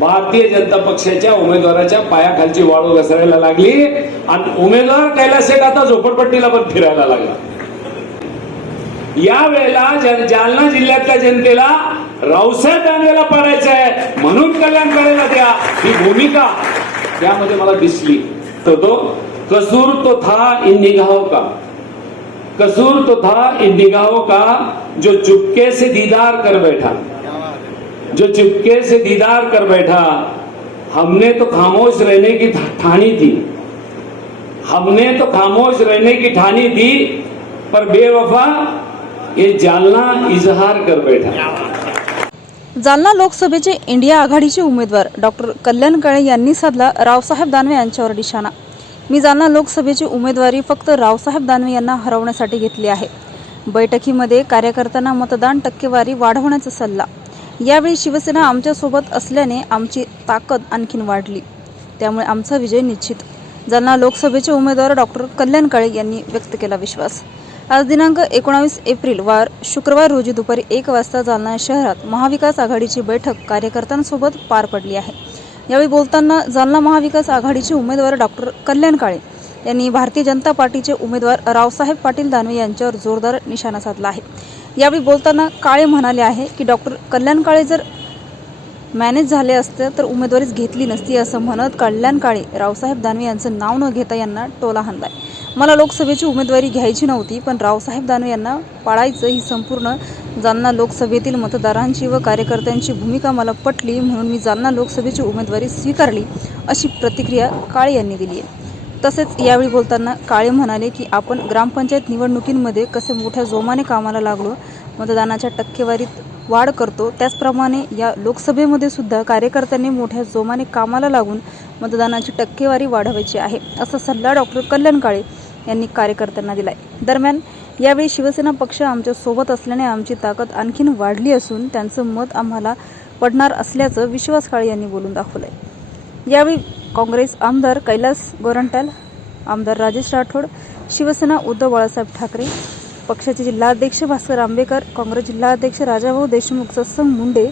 भारतीय जनता पक्षाच्या उमेदवाराच्या पायाखालची वाळू घसरायला लागली. आणि उमेदवार कैलास आता झोपडपट्टीला पण फिरायला लागला. या वेळेला जालना जिल्ह्यातल्या जनतेला रावसाहेब दानवेला पाडायचं आहे. म्हणून कल्याण करायला द्या. ही भूमिका. त्यामध्ये मला दिसली. तो तो कसूर तो था इन निगाहों का? कसूर तो था इन निगाहों का? जो चुपके से दीदार कर बैठा. जो चुपके से दीदार कर बैठा हमने तो खामोश रहने की ठानी थी। हमने तो खामोश रहने की ठानी थी पर बेवफा ये जालना इजहार कर बैठा। जालना लोकसभेचे इंडिया आघाडीचे उमेदवार डॉक्टर कल्याण काळे यांनी साधला रावसाहेब दानवे यांच्यावर निशाणा. मी जालना लोकसभेची उमेदवारी फक्त रावसाहेब दानवे यांना हरवण्यासाठी घेतली आहे. बैठकीमध्ये कार्यकर्त्यांना मतदान टक्केवारी वाढवण्याचा सल्ला. यावेळी शिवसेना आमच्यासोबत असल्याने आमची ताकद आणखीन वाढली. त्यामुळे आमचा विजय निश्चित. जालना लोकसभेचे उमेदवार डॉक्टर कल्याण काळे यांनी व्यक्त केला विश्वास. आज दिनांक एकोणावीस एप्रिल वार शुक्रवार रोजी दुपारी एक वाजता जालना शहरात महाविकास आघाडीची बैठक कार्यकर्त्यांसोबत पार पडली आहे. यावेळी बोलताना जालना महाविकास आघाडीचे उमेदवार डॉक्टर कल्याण काळे यांनी भारतीय जनता पार्टीचे उमेदवार रावसाहेब पाटील दानवे यांच्यावर जोरदार निशाणा साधला आहे. यावेळी बोलताना काळे म्हणाले आहे की डॉक्टर कल्याण काळे जर मॅनेज झाले असते तर उमेदवारीच घेतली नसती असं म्हणत कल्याण काळे रावसाहेब दानवे यांचं नाव न घेता यांना टोला हाणलाय. मला लोकसभेची उमेदवारी घ्यायची नव्हती पण रावसाहेब दानवे यांना पाळायचं ही संपूर्ण जालना लोकसभेतील मतदारांची व कार्यकर्त्यांची भूमिका मला पटली म्हणून मी जालना लोकसभेची उमेदवारी स्वीकारली अशी प्रतिक्रिया काळे यांनी दिली आहे. तसेच यावेळी बोलताना काळे म्हणाले की आपण ग्रामपंचायत निवडणुकींमध्ये कसे मोठ्या जोमाने कामाला लागलो मतदानाच्या टक्केवारीत वाढ करतो त्याचप्रमाणे या लोकसभेमध्ये सुद्धा कार्यकर्त्यांनी मोठ्या जोमाने कामाला लागून मतदानाची टक्केवारी वाढवायची आहे असा सल्ला डॉक्टर कल्याण काळे यांनी कार्यकर्त्यांना दिलाय. दरम्यान यावेळी शिवसेना पक्ष आमच्यासोबत असल्याने आमची ताकद आणखीन वाढली असून त्यांचं मत आम्हाला पडणार असल्याचं विश्वास काळे यांनी बोलून दाखवलंय. यावेळी काँग्रेस आमदार कैलास गोरंटाल आमदार राजेश राठोड शिवसेना उद्धव बाळासाहेब ठाकरे पक्षाचे जिल्हाध्यक्ष भास्कर आंबेकर काँग्रेस जिल्हाध्यक्ष राजाभाऊ देशमुख सत्संग मुंडे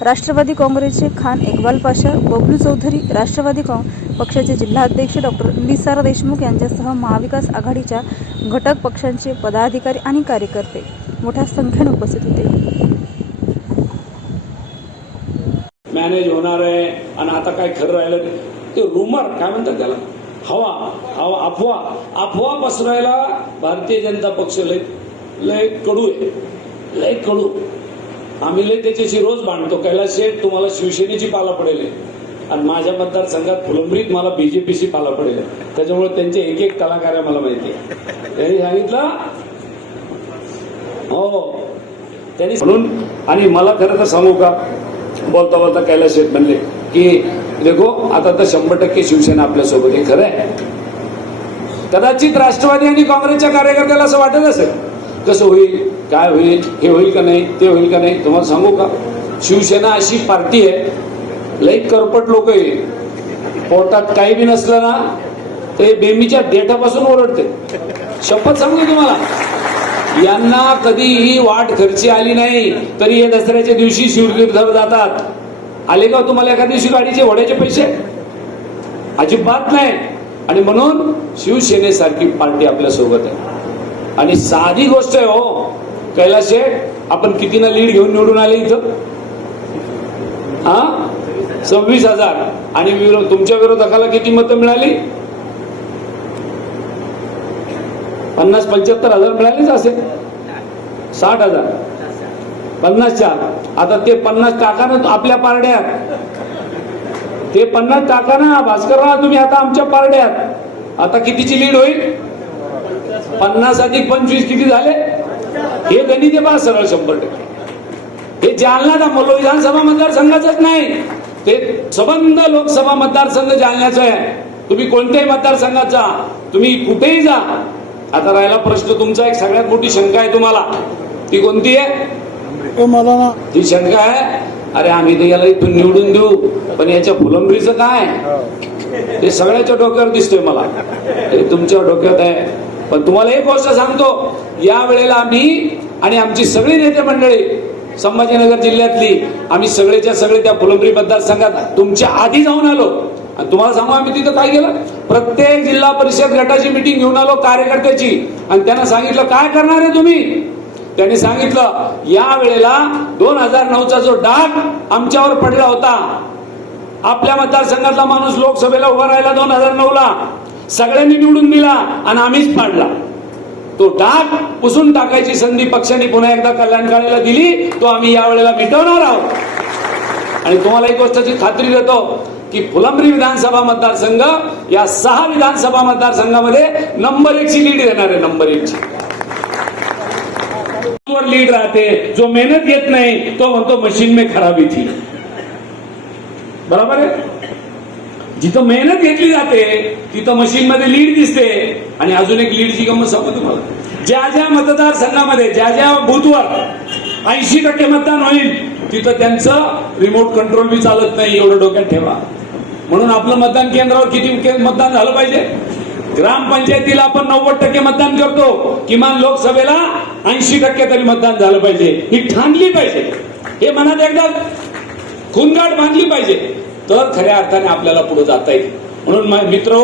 राष्ट्रवादी काँग्रेसचे खान इक्बाल पाशा बबलू चौधरी राष्ट्रवादी काँ पक्षाचे जिल्हाध्यक्ष डॉक्टर लिसारा देशमुख यांच्यासह महाविकास आघाडीच्या घटक पक्षांचे पदाधिकारी आणि कार्यकर्ते. मोठ्या संख्येने उपस्थित होते. मॅनेज होणार आहे आणि आता काय खरं राहिलं ते रुमर काय म्हणतात त्याला? हवा हवा अफवा. अफवा पसरायला भारतीय जनता पक्ष लय लय कडू आहे. लय कडू. आम्ही लय त्याच्याशी रोज भांडतो. कैलास शेठ तुम्हाला शिवसेनेची पाला पडेल आणि माझ्या मतदारसंघात फुलंब्रीत मला बीजेपीची पाला पडेल त्याच्यामुळे त्यांचे एक एक कलाकार आहे मला माहिती आहे. त्यांनी सांगितलं? हो, हो त्यांनी म्हणून आणि मला खरं तर सांगू का? बोलता बोलता कैलास शेठ म्हणले की देखो आता तर शंभर टक्के शिवसेना आपल्यासोबत हे आहे खरं आहे. कदाचित राष्ट्रवादी आणि काँग्रेसच्या कार्यकर्त्याला असं वाटत असेल. कसं होईल काय होईल हे होईल का नाही ते होईल का नाही तुम्हाला सांगू का? शिवसेना अशी पार्टी आहे लई करपट लोक आहे. पोटात काही बी नसलं ना ते बेमीच्या देठापासून ओरडते. शपथ सांगू तुम्हाला? यांना कधीही वाट खर्ची आली नाही तरी हे दसऱ्याच्या दिवशी शिवतीर्थावर जातात. आले का तुम्हाला एका दिवशी गाडीचे वड्याचे पैसे? अजिबात नाही. आणि म्हणून शिवसेनेसारखी पार्टी आपल्यासोबत आहे. आणि साधी गोष्ट आहे हो. कैलास शेठ आपण कितीना लीड घेऊन निवडून आले इथं? हा? सव्वीस हजार. आणि विरोध तुमच्या विरोधकाला किती मतं मिळाली? पन्नास पंच्याहत्तर हजार मिळालेच असेल. साठ हजार. पन्नासच्या आता ते पन्नास टाका ना आपल्या पारड्यात. ते पन्नास टाका ना भास्कर तुम्ही आता आमच्या पारड्यात. आता कितीची लीड होईल? पन्नास अधिक पंचवीस किती झाले? हे गणित आहे बा सरळ शंभर टक्के. हे जालना ना मलो विधानसभा मतदारसंघाचंच नाही. ते सबंध लोकसभा मतदारसंघ जालन्याचं आहे. तुम्ही कोणत्याही मतदारसंघात जा. तुम्ही कुठेही जा. आता राहिला प्रश्न तुमचा एक सगळ्यात मोठी शंका आहे तुम्हाला. ती कोणती आहे? ते मला ना शंका आहे? अरे आम्ही तर याला इथून निवडून देऊ पण याच्या फुलंबरीचं काय? ते सगळ्याच्या डोक्यावर दिसतोय मला. ते तुमच्या डोक्यात आहे. पण तुम्हाला एक गोष्ट सांगतो या वेळेला आम्ही आणि आमची सगळी नेते मंडळी संभाजीनगर जिल्ह्यातली आम्ही सगळेच्या सगळे त्या फुलंब्री मतदारसंघात तुमच्या आधी जाऊन आलो. आणि तुम्हाला सांगू आम्ही तिथं काय केलं? प्रत्येक जिल्हा परिषद गटाची मिटिंग घेऊन आलो कार्यकर्त्याची. आणि त्यांना सांगितलं काय करणार आहे तुम्ही? त्यांनी सांगितलं या वेळेला दोन हजार नऊचा जो डाग आमच्यावर पडला होता आपल्या मतदारसंघातला माणूस लोकसभेला उभा राहिला दोन हजार नऊ ला सगळ्यांनी निवडून दिला आणि आम्हीच पाडला. तो डाग पुसून टाकायची संधी पक्षाने पुन्हा एकदा कल्याणकारीला दिली तो आम्ही यावेळेला मिटवणार आहोत. आणि तुम्हाला एक गोष्टची खात्री देतो की फुलंब्री विधानसभा मतदारसंघ या सहा विधानसभा मतदारसंघामध्ये नंबर एकची लीड देणार आहे नंबर एकची. लीड राहते. जो मेहनत घेत नाही तो म्हणतो मशीन में खराबी थी. बरोबर आहे? जिथं मेहनत घेतली जाते तिथं मशीन मध्ये लीड दिसते. आणि अजून एक लीडची गंमत सांगू तुम्हाला. ज्या ज्या मतदारसंघामध्ये ज्या ज्या बूथवर ऐंशी टक्के मतदान होईल तिथं त्यांचं रिमोट कंट्रोल बी चालत नाही एवढं डोक्यात ठेवा. म्हणून आपलं मतदान केंद्रावर किती मतदान झालं पाहिजे? ग्रामपंचायतीला आपण नव्वद टक्के मतदान करतो. किमान लोकसभेला ऐंशी टक्के तरी मतदान झालं पाहिजे. ही ठाणली पाहिजे. हे मनात एकदा खूनगाठ बांधली पाहिजे. तर खऱ्या अर्थाने आपल्याला पुढे जाता येईल. म्हणून मित्र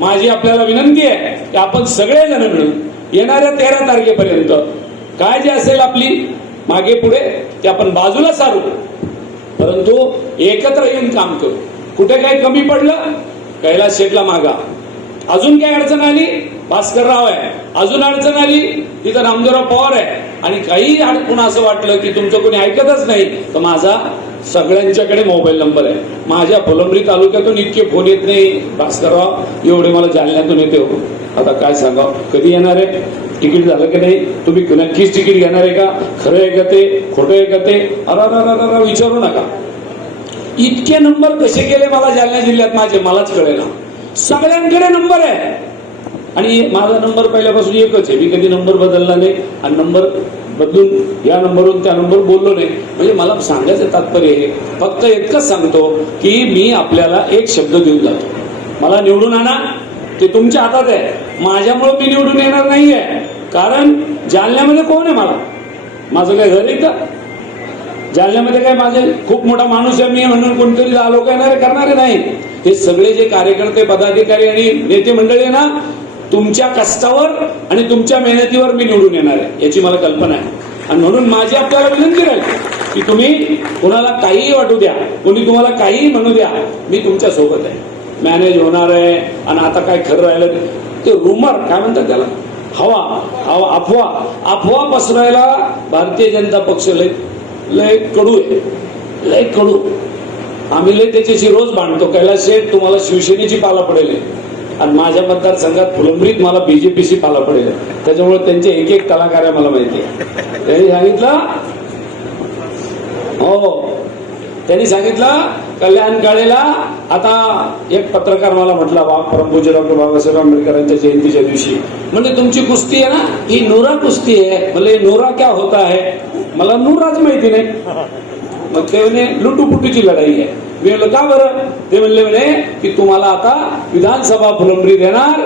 माझी आपल्याला विनंती आहे की आपण सगळेजण मिळून येणाऱ्या तेरा तारखेपर्यंत काय जे असेल आपली मागे पुढे ते आपण बाजूला सारू. परंतु एकत्र येऊन काम करू. कुठे काही कमी पडलं कैलास शेटला मागा. अजून काय अडचण आली? भास्करराव आहे. अजून अडचण आली? तिथं रामदेवराव पवार आहे. आणि काही पुन्हा असं वाटलं की तुमचं कोणी ऐकतच नाही. तर माझा सगळ्यांच्याकडे मोबाईल नंबर आहे. माझ्या फुलंबरी तालुक्यातून इतके फोन येत नाही. भास्करराव एवढे मला जालन्यातून येते हो. आता काय सांगावं? कधी येणार आहे? तिकीट झालं की नाही? तुम्ही नक्कीच तिकीट घेणार आहे का? खरं आहे का ते? खोटं आहे का ते? अरा अरा, विचारू नका. इतके नंबर कसे केले मला जालना जिल्ह्यात माझे? मलाच कळेना. सगळ्यांकडे नंबर आहे. आणि माझा नंबर पहिल्यापासून एकच आहे. मी कधी नंबर बदलला नाही आणि नंबर बदलून या नंबरवरून त्या नंबर बोललो नाही. म्हणजे मला सांगायचं तात्पर्य हे फक्त इतकंच सांगतो की मी आपल्याला एक शब्द देऊन जातो. मला निवडून आणा. ते तुमच्या हातात आहे. माझ्यामुळे मी निवडून येणार नाहीये. कारण जालन्यामध्ये कोण आहे मला? माझं काय घर आहे का? जालन्यामध्ये काय माझे खूप मोठा माणूस आहे मी म्हणून कोणतरी लोक येणारे करणारे नाही. हे सगळे जे कार्यकर्ते पदाधिकारी आणि नेते मंडळी आहे ना तुमच्या कष्टावर आणि तुमच्या मेहनतीवर मी निवडून येणार आहे याची मला कल्पना आहे. आणि म्हणून माझी आपल्याला विनंती राहील की तुम्ही कोणाला काहीही वाटू द्या कोणी तुम्हाला काहीही म्हणू द्या मी तुमच्यासोबत आहे. मॅनेज होणार आहे आणि आता काय खरं राहिलं ते रुमर काय म्हणतात त्याला? हवा हवा अफवा. अफवा पसरायला भारतीय जनता पक्ष लय लय कडू आहे. लय कडू. आम्ही लय त्याच्याशी रोज भांडतो. कैलास शेठ तुम्हाला शिवसेनेची पाला पडेल आणि माझ्या मतदारसंघात फुलंब्रीत मला बीजेपीशी पाला पडेल त्याच्यामुळे त्यांचे एक एक कलाकार आहे मला माहिती आहे. त्यांनी सांगितलं? हो. त्यांनी सांगितलं कल्याण काळेला आता एक पत्रकार मला म्हटला बा परमपूज्य डॉक्टर बाबासाहेब आंबेडकरांच्या जयंतीच्या दिवशी. म्हणजे तुमची कुस्ती आहे ना? ही नोरा कुस्ती आहे. म्हणजे नोरा क्या होता है? मला नूराच माहिती नाही. मग ते म्हणे लुटूपुटूची लढाई आहे. मी म्हणलं का बरं? ते म्हणले म्हणे की तुम्हाला आता विधानसभा फुलंब्री देणार.